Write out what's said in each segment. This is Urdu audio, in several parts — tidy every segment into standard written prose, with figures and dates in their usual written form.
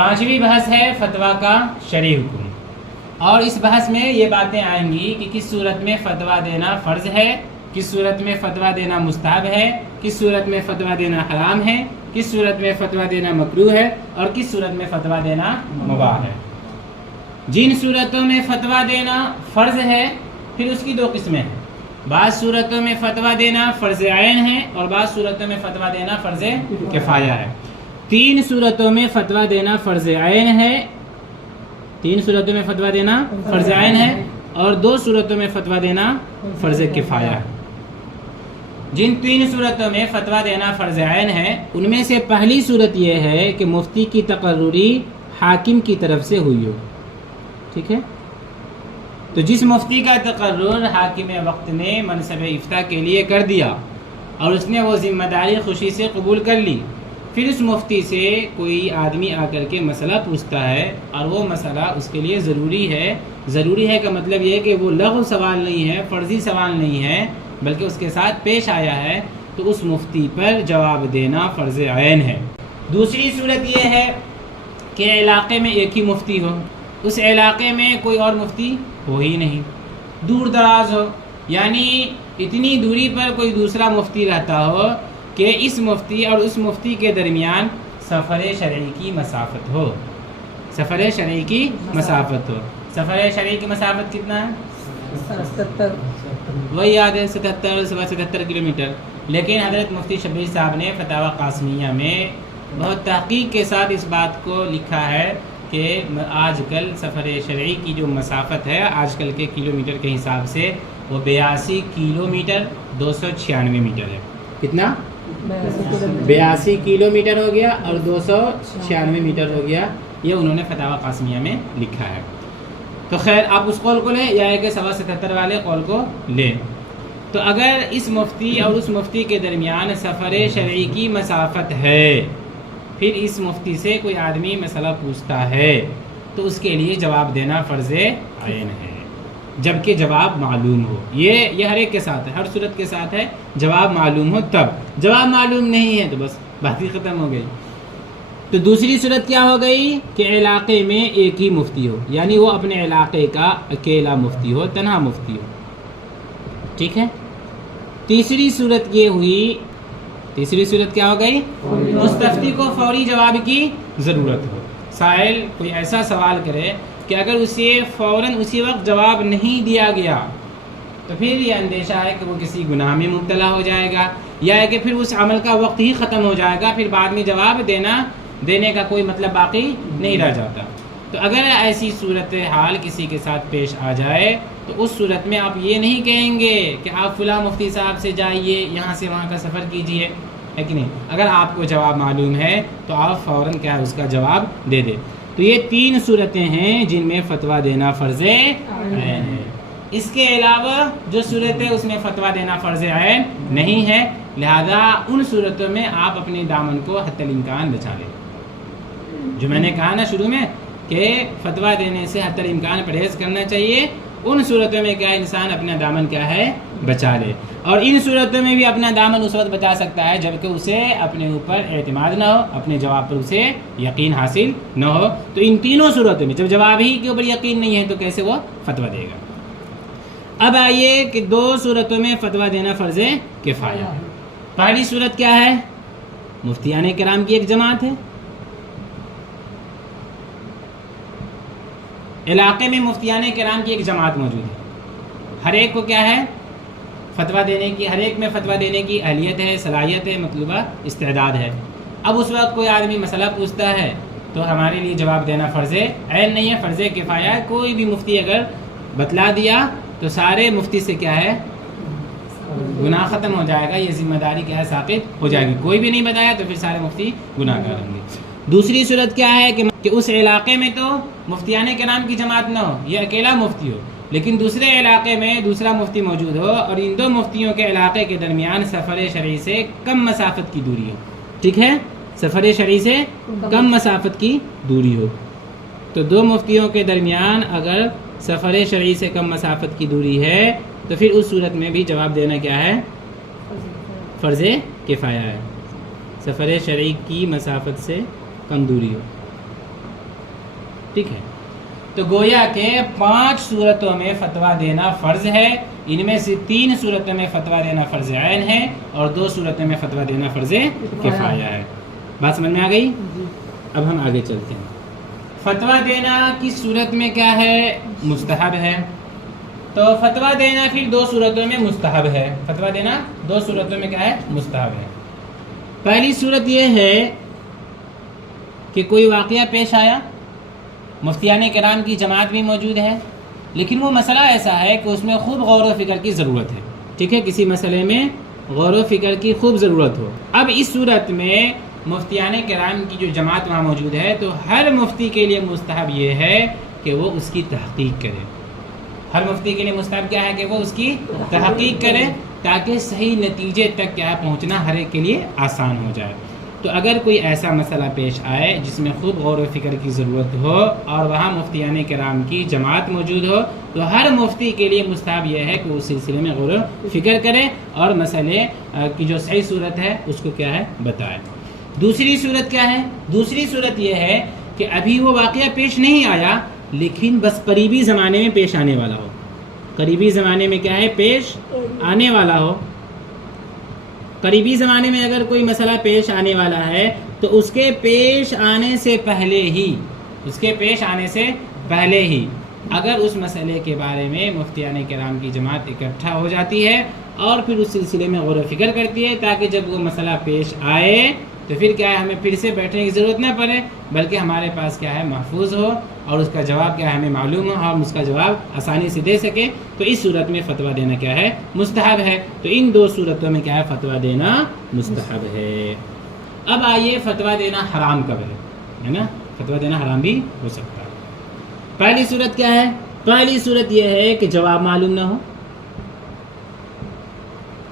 5ویں بحث ہے فتویٰ کا شرعی حکم، اور اس بحث میں یہ باتیں آئیں گی کہ کس صورت میں فتویٰ دینا فرض ہے، کس صورت میں فتویٰ دینا مستحب ہے، کس صورت میں فتویٰ دینا حرام ہے، کس صورت میں فتویٰ دینا مکروہ ہے، اور کس صورت میں فتویٰ دینا مباح ہے۔ جن صورتوں میں فتویٰ دینا فرض ہے پھر اس کی 2 قسمیں ہیں، بعض صورتوں میں فتویٰ دینا فرض عین ہے اور بعض صورتوں میں فتویٰ دینا فرض کفایہ ہے۔ 3 صورتوں میں فتویٰ دینا فرض عین ہے، 3 صورتوں میں فتویٰ دینا فرض عین ہے اور 2 صورتوں میں فتویٰ دینا فرض کفایہ ہے۔ جن 3 صورتوں میں فتویٰ دینا فرض عین ہے ان میں سے پہلی صورت یہ ہے کہ مفتی کی تقرری حاکم کی طرف سے ہوئی ہو، ٹھیک ہے؟ تو جس مفتی کا تقرر حاکم وقت نے منصب افتاء کے لیے کر دیا اور اس نے وہ ذمہ داری خوشی سے قبول کر لی، پھر اس مفتی سے کوئی آدمی آ کر کے مسئلہ پوچھتا ہے اور وہ مسئلہ اس کے لیے ضروری ہے کا مطلب یہ ہے کہ وہ لغو سوال نہیں ہے، فرضی سوال نہیں ہے، بلکہ اس کے ساتھ پیش آیا ہے، تو اس مفتی پر جواب دینا فرض عین ہے۔ دوسری صورت یہ ہے کہ علاقے میں ایک ہی مفتی ہو، اس علاقے میں کوئی اور مفتی ہو ہی نہیں، دور دراز ہو، یعنی اتنی دوری پر کوئی دوسرا مفتی رہتا ہو کہ اس مفتی اور اس مفتی کے درمیان سفر شرعی کی مسافت ہو، سفر شرعی کی مسافت ہو۔ سفر شرعی کی مسافت کتنا ہے؟ 77، وہی یاد ہے 77 کلومیٹر، لیکن حضرت مفتی شبیر صاحب نے فتاوی قاسمیہ میں بہت تحقیق کے ساتھ اس بات کو لکھا ہے کہ آج کل سفر شرعی کی جو مسافت ہے آج کل کے کلومیٹر کے حساب سے وہ 82 کلومیٹر 296 میٹر ہے۔ کتنا؟ 82 کلومیٹر ہو گیا اور 296 میٹر ہو گیا، یہ انہوں نے فتاوی قاسمیہ میں لکھا ہے۔ تو خیر آپ اس قول کو لیں یا ہے کہ 77 والے قول کو لیں۔ تو اگر اس مفتی اور اس مفتی کے درمیان سفر شرعی کی مسافت ہے، پھر اس مفتی سے کوئی آدمی مسئلہ پوچھتا ہے تو اس کے لیے جواب دینا فرض عین ہے، جبکہ جواب معلوم ہو۔ یہ ہر ایک کے ساتھ ہے، ہر صورت کے ساتھ ہے، جواب معلوم ہو تب، جواب معلوم نہیں ہے تو بس بات ہی ختم ہو گئی۔ تو دوسری صورت کیا ہو گئی کہ علاقے میں ایک ہی مفتی ہو، یعنی وہ اپنے علاقے کا اکیلا مفتی ہو، تنہا مفتی ہو، ٹھیک ہے۔ تیسری صورت یہ ہوئی، تیسری صورت کیا ہو گئی؟ مستفتی کو فوری جواب کی ضرورت ہو، سائل کوئی ایسا سوال کرے کہ اگر اسے فوراً اسی وقت جواب نہیں دیا گیا تو پھر یہ اندیشہ ہے کہ وہ کسی گناہ میں مبتلا ہو جائے گا، یا ہے کہ پھر اس عمل کا وقت ہی ختم ہو جائے گا، پھر بعد میں جواب دینے کا کوئی مطلب باقی نہیں رہ جاتا۔ تو اگر ایسی صورتحال کسی کے ساتھ پیش آ جائے تو اس صورت میں آپ یہ نہیں کہیں گے کہ آپ فلاں مفتی صاحب سے جائیے، یہاں سے وہاں کا سفر کیجئے، ہے کہ نہیں؟ اگر آپ کو جواب معلوم ہے تو آپ فوراً کیا ہے اس کا جواب دے دیں۔ تو یہ 3 صورتیں ہیں جن میں فتویٰ دینا فرض عین ہے۔ اس کے علاوہ جو صورت ہے اس میں فتویٰ دینا فرض عین نہیں ہے، لہذا ان صورتوں میں آپ اپنے دامن کو حتی الامکان بچا لیں۔ جو میں نے کہا نا شروع میں کہ فتویٰ دینے سے حتی الامکان پرہیز کرنا چاہیے، ان صورتوں میں کیا انسان اپنا دامن کیا ہے بچا لے، اور ان صورتوں میں بھی اپنا دامن اس وقت بچا سکتا ہے جبکہ اسے اپنے اوپر اعتماد نہ ہو، اپنے جواب پر اسے یقین حاصل نہ ہو۔ تو ان تینوں صورتوں میں جب جواب ہی کے اوپر یقین نہیں ہے تو کیسے وہ فتویٰ دے گا؟ اب آئیے کہ 2 صورتوں میں فتویٰ دینا فرض کفایہ ہے۔ پہلی صورت کیا ہے؟ مفتیان کرام کی ایک جماعت ہے، علاقے میں مفتیان کرام کی ایک جماعت موجود ہے، ہر ایک کو کیا ہے فتویٰ دینے کی، ہر ایک میں فتویٰ دینے کی اہلیت ہے، صلاحیت ہے، مطلوبہ استعداد ہے۔ اب اس وقت کوئی آدمی مسئلہ پوچھتا ہے تو ہمارے لیے جواب دینا فرض عین نہیں ہے، فرض کفایہ ہے۔ کوئی بھی مفتی اگر بتلا دیا تو سارے مفتی سے کیا ہے گناہ ختم ہو جائے گا، یہ ذمہ داری کیا ہے ثابت ہو جائے گی۔ کوئی بھی نہیں بتایا تو پھر سارے مفتی گناہ گار ہوں گے۔ دوسری صورت کیا ہے کہ اس علاقے میں تو مفتیان کرام کی جماعت نہ ہو، یہ اکیلا مفتی ہو، لیکن دوسرے علاقے میں دوسرا مفتی موجود ہو اور ان 2 مفتیوں کے علاقے کے درمیان سفر شرعی سے کم مسافت کی دوری ہو، ٹھیک ہے، سفر شرعی سے کم مسافت کی دوری ہو۔ تو 2 مفتیوں کے درمیان اگر سفر شرعی سے کم مسافت کی دوری ہے تو پھر اس صورت میں بھی جواب دینا کیا ہے فرض کفایہ ہے، سفر شرعی کی مسافت سے کم دوری ہو۔ ٹھیک ہے، تو گویا کہ 5 صورتوں میں فتویٰ دینا فرض ہے، ان میں سے 3 صورتوں میں فتویٰ دینا فرض عین ہے اور 2 صورتوں میں فتویٰ دینا فرض کفایہ ہے۔ بات سمجھ میں آ گئی؟ اب ہم آگے چلتے ہیں۔ فتویٰ دینا کس صورت میں کیا ہے؟ مستحب ہے۔ تو فتویٰ دینا پھر 2 صورتوں میں مستحب ہے، فتویٰ دینا 2 صورتوں میں کیا ہے؟ مستحب ہے۔ پہلی صورت یہ ہے کہ کوئی واقعہ پیش آیا، مفتیان کرام کی جماعت بھی موجود ہے، لیکن وہ مسئلہ ایسا ہے کہ اس میں خوب غور و فکر کی ضرورت ہے، ٹھیک ہے، کسی مسئلے میں غور و فکر کی خوب ضرورت ہو۔ اب اس صورت میں مفتیان کرام کی جو جماعت وہاں موجود ہے تو ہر مفتی کے لیے مستحب یہ ہے کہ وہ اس کی تحقیق کرے۔ ہر مفتی کے لیے مستحب کیا ہے کہ وہ اس کی تحقیق کرے تاکہ صحیح نتیجے تک کیا پہنچنا ہر ایک کے لیے آسان ہو جائے۔ تو اگر کوئی ایسا مسئلہ پیش آئے جس میں خوب غور و فکر کی ضرورت ہو اور وہاں مفتیان کرام کی جماعت موجود ہو تو ہر مفتی کے لیے مستحب یہ ہے کہ اس سلسلے میں غور و فکر کرے اور مسئلے کی جو صحیح صورت ہے اس کو کیا ہے بتائے۔ دوسری صورت کیا ہے؟ دوسری صورت یہ ہے کہ ابھی وہ واقعہ پیش نہیں آیا لیکن بس قریبی زمانے میں پیش آنے والا ہو، قریبی زمانے میں کیا ہے پیش آنے والا ہو۔ قریبی زمانے میں اگر کوئی مسئلہ پیش آنے والا ہے تو اس کے پیش آنے سے پہلے ہی، اس کے پیش آنے سے پہلے ہی اگر اس مسئلے کے بارے میں مفتیان کرام کی جماعت اکٹھا ہو جاتی ہے اور پھر اس سلسلے میں غور و فکر کرتی ہے تاکہ جب وہ مسئلہ پیش آئے تو پھر کیا ہے ہمیں پھر سے بیٹھنے کی ضرورت نہ پڑے بلکہ ہمارے پاس کیا ہے محفوظ ہو اور اس کا جواب کیا ہے ہمیں معلوم ہو اور اس کا جواب آسانی سے دے سکے، تو اس صورت میں فتویٰ دینا کیا ہے مستحب ہے۔ تو ان 2 صورتوں میں کیا ہے فتویٰ دینا مستحب ہے۔ اب آئیے فتویٰ دینا حرام کب ہے نا؟ فتویٰ دینا حرام بھی ہو سکتا ہے۔ پہلی صورت کیا ہے؟ پہلی صورت یہ ہے کہ جواب معلوم نہ ہو۔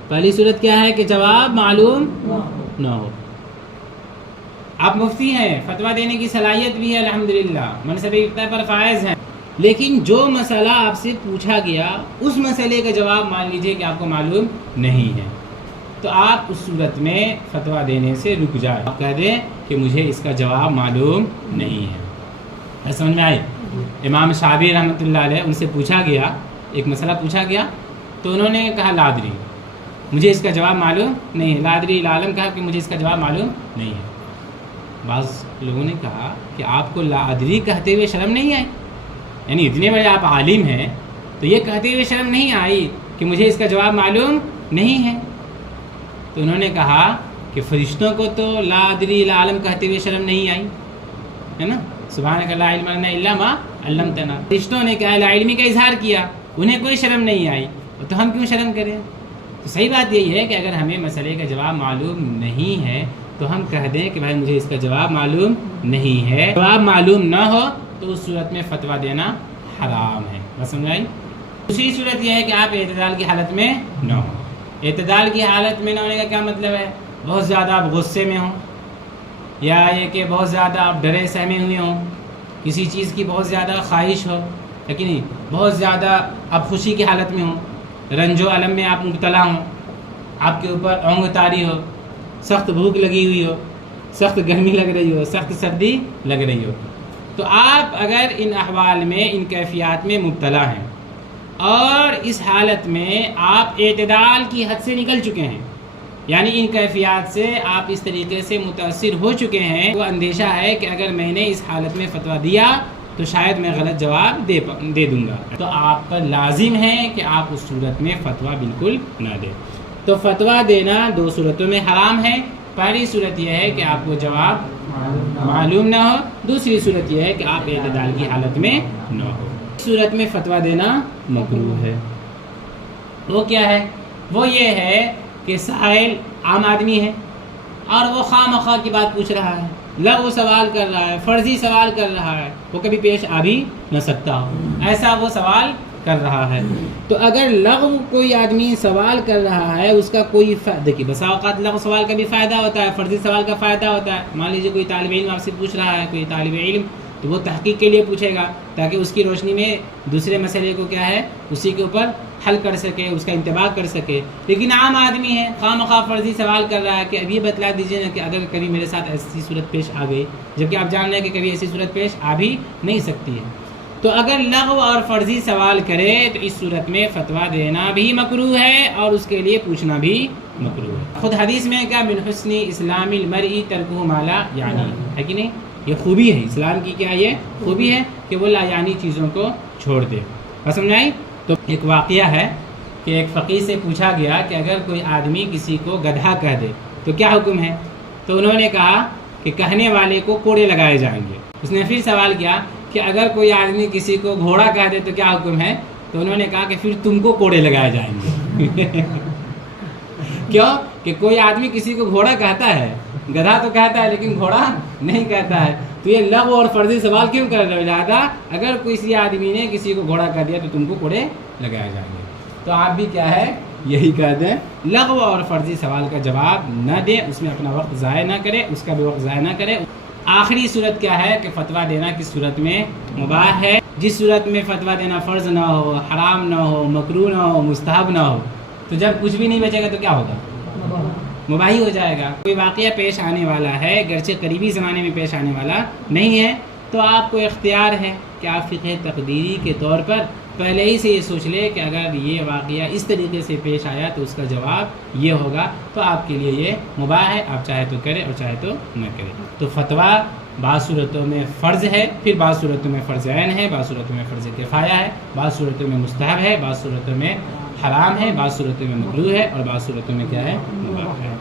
پہلی صورت کیا ہے کہ جواب معلوم نہ ہو۔ آپ مفتی ہیں، فتویٰ دینے کی صلاحیت بھی ہے الحمدللہ، منصب افتاء پر فائز ہیں، لیکن جو مسئلہ آپ سے پوچھا گیا اس مسئلے کا جواب مان لیجئے کہ آپ کو معلوم نہیں ہے، تو آپ اس صورت میں فتویٰ دینے سے رک جائیں، آپ کہہ دیں کہ مجھے اس کا جواب معلوم نہیں ہے۔ سمجھ میں آئی؟ امام شافعی رحمۃ اللہ علیہ ان سے پوچھا گیا، ایک مسئلہ پوچھا گیا تو انہوں نے کہا لادری، مجھے اس کا جواب معلوم نہیں ہے، لادری العالم کہا کہ مجھے اس کا جواب معلوم نہیں ہے۔ بعض لوگوں نے کہا کہ آپ کو لا ادری کہتے ہوئے شرم نہیں آئی؟ یعنی اتنے بڑے آپ عالم ہیں تو یہ کہتے ہوئے شرم نہیں آئی کہ مجھے اس کا جواب معلوم نہیں ہے؟ تو انہوں نے کہا کہ فرشتوں کو تو لا ادری لا علم کہتے ہوئے شرم نہیں آئی ہے نا، سبحانک لا علم لنا الا ما علمتنا، فرشتوں نے کیا لا علمی کا اظہار کیا، انہیں کوئی شرم نہیں آئی، تو ہم کیوں شرم کریں؟ تو صحیح بات یہی ہے کہ اگر ہمیں مسئلے کا جواب معلوم نہیں ہے تو ہم کہہ دیں کہ بھائی مجھے اس کا جواب معلوم نہیں ہے، جواب معلوم نہ ہو تو اس صورت میں فتویٰ دینا حرام ہے۔ بس سمجھ آئی؟ دوسری صورت یہ ہے کہ آپ اعتدال کی حالت میں نہ ہو۔ اعتدال کی حالت میں نہ ہونے کا کیا مطلب ہے؟ بہت زیادہ آپ غصے میں ہوں، یا یہ کہ بہت زیادہ آپ ڈرے سہمے ہوئے ہوں، کسی چیز کی بہت زیادہ خواہش ہو، لیکن بہت زیادہ آپ خوشی کی حالت میں ہوں، رنج و الم میں آپ مبتلا ہوں، آپ کے اوپر اونگ طاری ہو، سخت بھوک لگی ہوئی ہو، سخت گرمی لگ رہی ہو، سخت سردی لگ رہی ہو، تو آپ اگر ان احوال میں ان کیفیات میں مبتلا ہیں اور اس حالت میں آپ اعتدال کی حد سے نکل چکے ہیں، یعنی ان کیفیات سے آپ اس طریقے سے متاثر ہو چکے ہیں، وہ اندیشہ ہے کہ اگر میں نے اس حالت میں فتویٰ دیا تو شاید میں غلط جواب دے دوں گا، تو آپ پر لازم ہے کہ آپ اس صورت میں فتویٰ بالکل نہ دیں۔ تو فتویٰ دینا 2 صورتوں میں حرام ہے۔ پہلی صورت یہ ہے کہ آپ کو جواب معلوم نہ ہو، دوسری صورت یہ ہے کہ آپ اعتدال کی حالت میں نہ ہو۔ اس صورت میں فتویٰ دینا مکروہ ہے۔ وہ کیا ہے؟ وہ یہ ہے کہ سائل عام آدمی ہے اور وہ خواہ مخواہ کی بات پوچھ رہا ہے، لغو سوال کر رہا ہے، فرضی سوال کر رہا ہے، وہ کبھی پیش آ بھی نہ سکتا ہو، ایسا وہ سوال کر رہا ہے۔ تو اگر لغو کوئی آدمی سوال کر رہا ہے اس کا کوئی دیکھیے بسا اوقات لغو سوال کا بھی فائدہ ہوتا ہے، فرضی سوال کا فائدہ ہوتا ہے۔ مان لیجیے کوئی طالب علم آپ سے پوچھ رہا ہے، کوئی طالب علم تو وہ تحقیق کے لیے پوچھے گا تاکہ اس کی روشنی میں دوسرے مسئلے کو کیا ہے اسی کے اوپر حل کر سکے، اس کا انتباہ کر سکے۔ لیکن عام آدمی ہے خواہ مخواہ فرضی سوال کر رہا ہے کہ اب یہ بتلا دیجیے نا کہ اگر کبھی میرے ساتھ ایسی صورت پیش آ گئی، جبکہ آپ جان رہے ہیں کہ کبھی ایسی صورت پیش آ بھی نہیں سکتی ہے، تو اگر لغو اور فرضی سوال کرے تو اس صورت میں فتویٰ دینا بھی مکروہ ہے اور اس کے لیے پوچھنا بھی مکروہ ہے۔ خود حدیث میں کیا من حسن اسلام المرء ترکہ ما لا یعنی ہے کہ نہیں، یہ خوبی ہے اسلام کی، کیا یہ خوبی ہے کہ وہ لا یعنی چیزوں کو چھوڑ دے۔ بس سمجھائی؟ تو ایک واقعہ ہے کہ ایک فقیہ سے پوچھا گیا کہ اگر کوئی آدمی کسی کو گدھا کہہ دے تو کیا حکم ہے؟ تو انہوں نے کہا کہ کہنے والے کو کوڑے لگائے جائیں گے۔ اس نے پھر سوال کیا کہ اگر کوئی آدمی کسی کو گھوڑا کہہ دے تو کیا حکم ہے؟ تو انہوں نے کہا کہ پھر تم کو کوڑے لگائے جائیں گے۔ کیوں کہ کوئی آدمی کسی کو گھوڑا کہتا ہے، گدھا تو کہتا ہے لیکن گھوڑا نہیں کہتا ہے، تو یہ لغو اور فرضی سوال کیوں کر رہے ہو؟ لہٰذا اگر کسی آدمی نے کسی کو گھوڑا کہہ دیا تو تم کو کوڑے لگائے جائیں گے۔ تو آپ بھی کیا ہے یہی کہہ دیں، لغو اور فرضی سوال کا جواب نہ دیں، اس میں اپنا وقت ضائع نہ کرے، اس کا بھی وقت ضائع نہ کرے۔ آخری صورت کیا ہے کہ فتویٰ دینا کس صورت میں مباح ہے؟ جس صورت میں فتویٰ دینا فرض نہ ہو، حرام نہ ہو، مکروہ نہ ہو، مستحب نہ ہو۔ تو جب کچھ بھی نہیں بچے گا تو کیا ہوگا؟ مباح ہی ہو جائے گا۔ کوئی واقعہ پیش آنے والا ہے، گرچہ قریبی زمانے میں پیش آنے والا نہیں ہے، تو آپ کو اختیار ہے کہ آپ فقہ تقدیری کے طور پر پہلے ہی سے یہ سوچ لے کہ اگر یہ واقعہ اس طریقے سے پیش آیا تو اس کا جواب یہ ہوگا، تو آپ کے لیے یہ مباح ہے، آپ چاہے تو کریں اور چاہے تو نہ کریں۔ تو فتویٰ بعض صورتوں میں فرض ہے، پھر بعض صورتوں میں فرض عین ہے، بعض صورتوں میں فرض کفایہ ہے، بعض صورتوں میں مستحب ہے، بعض صورتوں میں حرام ہے، بعض صورتوں میں مکروہ ہے اور بعض صورتوں میں کیا ہے مباح ہے۔